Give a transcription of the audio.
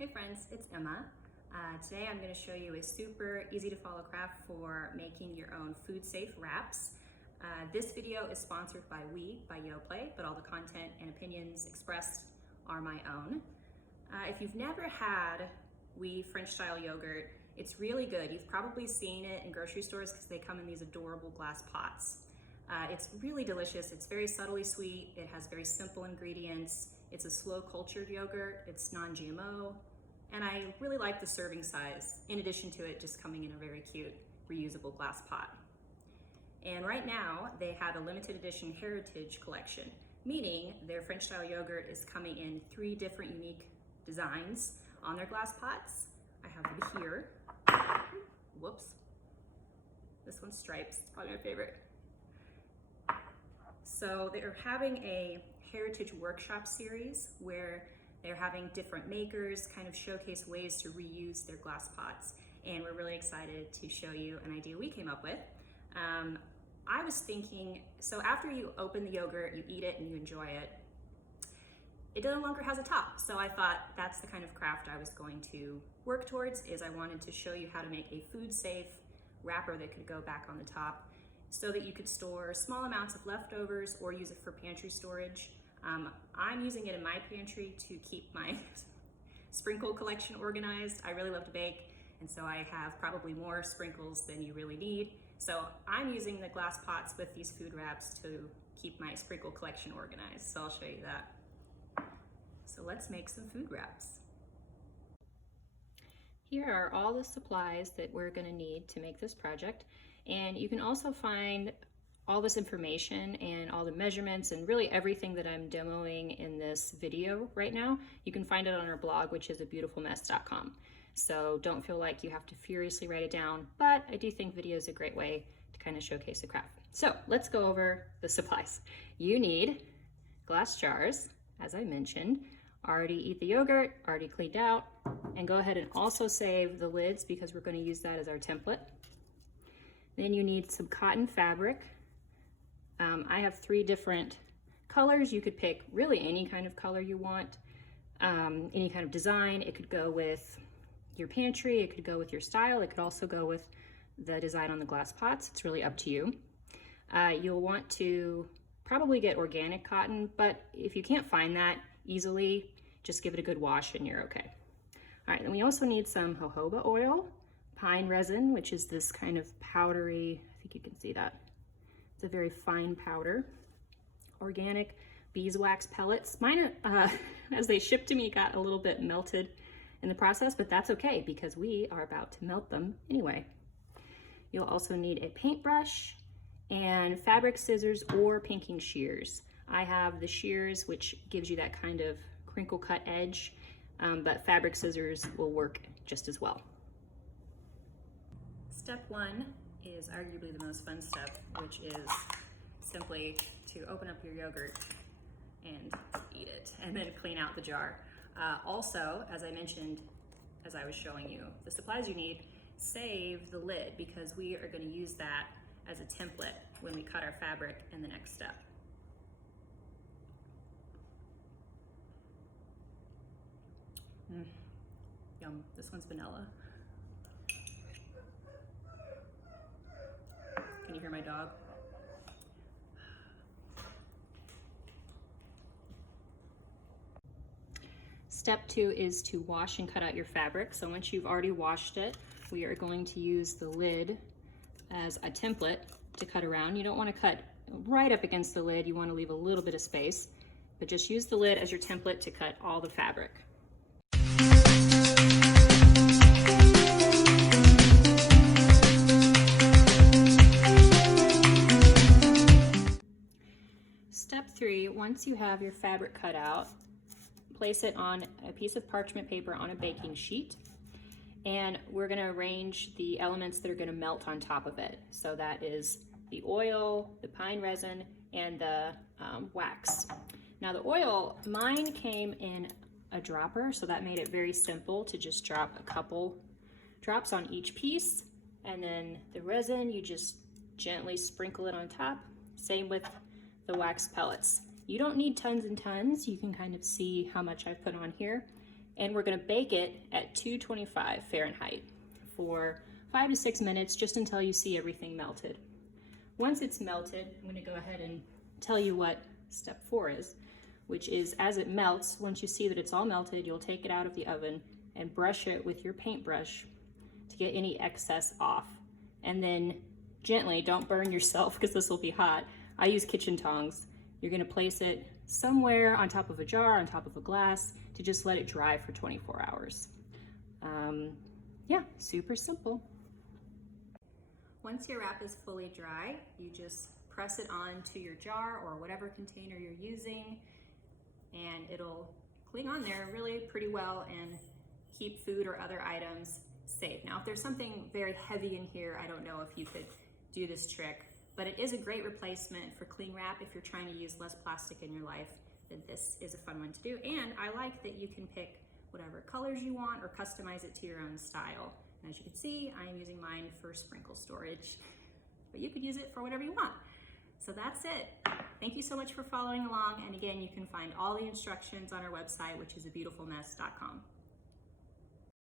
Hey friends, it's Emma. Today I'm going to show you a super easy to follow craft for making your own food safe wraps. This video is sponsored by Yoplait, but all the content and opinions expressed are my own. If you've never had French style yogurt, it's really good. You've probably seen it in grocery stores because they come in these adorable glass pots. It's really delicious. It's very subtly sweet. It has very simple ingredients. It's a slow cultured yogurt. It's non-GMO. And I really like the serving size, in addition to it just coming in a very cute reusable glass pot. And right now they have a limited edition heritage collection, meaning their French style yogurt is coming in 3 different unique designs on their glass pots. I have them here. Whoops. This one's stripes, it's probably my favorite. So they're having a heritage workshop series where they're having different makers kind of showcase ways to reuse their glass pots. And we're really excited to show you an idea we came up with. I was thinking, so after you open the yogurt, you eat it and you enjoy it, it no longer has a top. So I thought that's the kind of craft I was going to work towards, is I wanted to show you how to make a food safe wrapper that could go back on the top so that you could store small amounts of leftovers or use it for pantry storage. I'm using it in my pantry to keep my sprinkle collection organized. I really love to bake, and so I have probably more sprinkles than you really need. So I'm using the glass pots with these food wraps to keep my sprinkle collection organized. So I'll show you that. So let's make some food wraps. Here are all the supplies that we're going to need to make this project. And you can also find all this information and all the measurements and really everything that I'm demoing in this video right now. You can find it on our blog, which is abeautifulmess.com. So don't feel like you have to furiously write it down, but I do think video is a great way to kind of showcase the craft. So let's go over the supplies. You need glass jars, as I mentioned. Already eat the yogurt, already cleaned out, and go ahead and also save the lids because we're going to use that as our template. Then you need some cotton fabric. I have 3 different colors. You could pick really any kind of color you want, any kind of design. It could go with your pantry, it could go with your style, it could also go with the design on the glass pots. It's really up to you. You'll want to probably get organic cotton, but if you can't find that easily, just give it a good wash and you're okay. All right, then we also need some jojoba oil, pine resin, which is this kind of powdery, I think you can see that. It's a very fine powder. Organic beeswax pellets. Mine, as they shipped to me, got a little bit melted in the process, but that's okay because we are about to melt them anyway. You'll also need a paintbrush and fabric scissors or pinking shears. I have the shears, which gives you that kind of crinkle cut edge, but fabric scissors will work just as well. Step 1 is arguably the most fun step, which is simply to open up your yogurt and eat it, and then clean out the jar. Also, as I mentioned, as I was showing you, the supplies you need, save the lid because we are going to use that as a template when we cut our fabric in the next step. Yum, this one's vanilla. Can you hear my dog? Step 2 is to wash and cut out your fabric. So once you've already washed it, we are going to use the lid as a template to cut around. You don't want to cut right up against the lid. You want to leave a little bit of space, but just use the lid as your template to cut all the fabric. Step 3, once you have your fabric cut out, place it on a piece of parchment paper on a baking sheet, and we're going to arrange the elements that are going to melt on top of it. So that is the oil, the pine resin, and the wax. Now the oil, mine came in a dropper, so that made it very simple to just drop a couple drops on each piece, and then the resin, you just gently sprinkle it on top. Same with the wax pellets. You don't need tons and tons. You can kind of see how much I've put on here. and we're gonna bake it at 225 Fahrenheit for 5 to 6 minutes, just until you see everything melted. Once it's melted, I'm gonna go ahead and tell you what step 4 is, which is as it melts, once you see that it's all melted, you'll take it out of the oven and brush it with your paintbrush to get any excess off. And then gently, don't burn yourself because this will be hot. I use kitchen tongs. You're gonna place it somewhere on top of a jar, on top of a glass, to just let it dry for 24 hours. Yeah, super simple. Once your wrap is fully dry, you just press it onto your jar or whatever container you're using, and it'll cling on there really pretty well and keep food or other items safe. Now, if there's something very heavy in here, I don't know if you could do this trick, but it is a great replacement for cling wrap. If you're trying to use less plastic in your life, then this is a fun one to do. And I like that you can pick whatever colors you want or customize it to your own style. And as you can see, I am using mine for sprinkle storage, but you could use it for whatever you want. So that's it. Thank you so much for following along. And again, you can find all the instructions on our website, which is abeautifulmess.com.